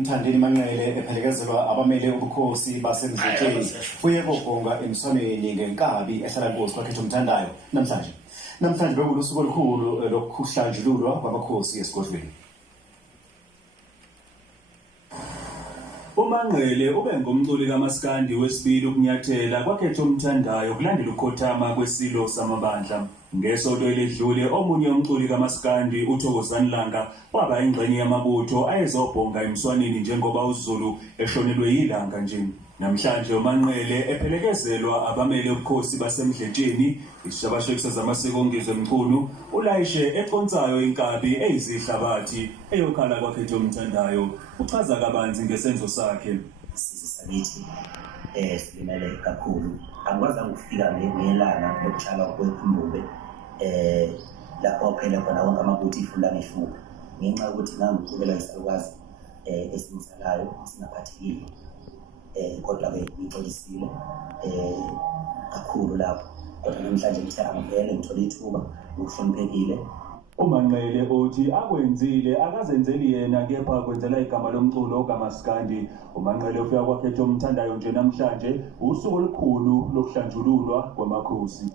uMthandeni Manqele ephelekezelwa abamele ubukhosi basemdletseni uye kobhonga Emswaneni Ngenkabi ehlala Nkosi kwakhetha umthandayo namhlanje bekulusuku olukhulu lokuhlanjululwa kwamakhosi esigodlweni. uManqele ube ngumculi kaMaskandi wesibili ukunyathela kwakhetha umthandayo kulandela ukukhothama kwesilo samabandla. Ngesonto eledlule omunye umculi kaMaskandi uThokozani Langa waba ingxenye yamabutho ayezobhonga Emswaneni njengoba uZulu eshonelwe yilanga nje. Namhlanje uManqele ephelekezelwa abamele ubukhosi basemdletseni isishabashekisa zamasiko ngizwe mkhulu ulayishe econsayo inkabi eyizihlabathi eyokhala kwakhetha umthandayo uchaza kabanzi ngesenzo sakhe. Sisabithi silimele kakhulu angikwazanga ukufika ngelanga lokutshala kwekhumbuke lapho phela khona wonke amabutho ifunda ngefuka ngenxa yokuthi ngangicubelwa isalukazi esingisalayo singaphathekile kodwa-ke ngixolisile kakhulu lapho kodwa namhlanje ngithe angivele ngithole ithuba ngokuhloniphekile. uManqele uthi akwenzile akazenzeli yena kepha kwenzela igama lomculo kaMaskandi. uManqele ufika kwakhetha umthandayo nje namhlanje usuku olukhulu lokuhlanjululwa kwamakhosi.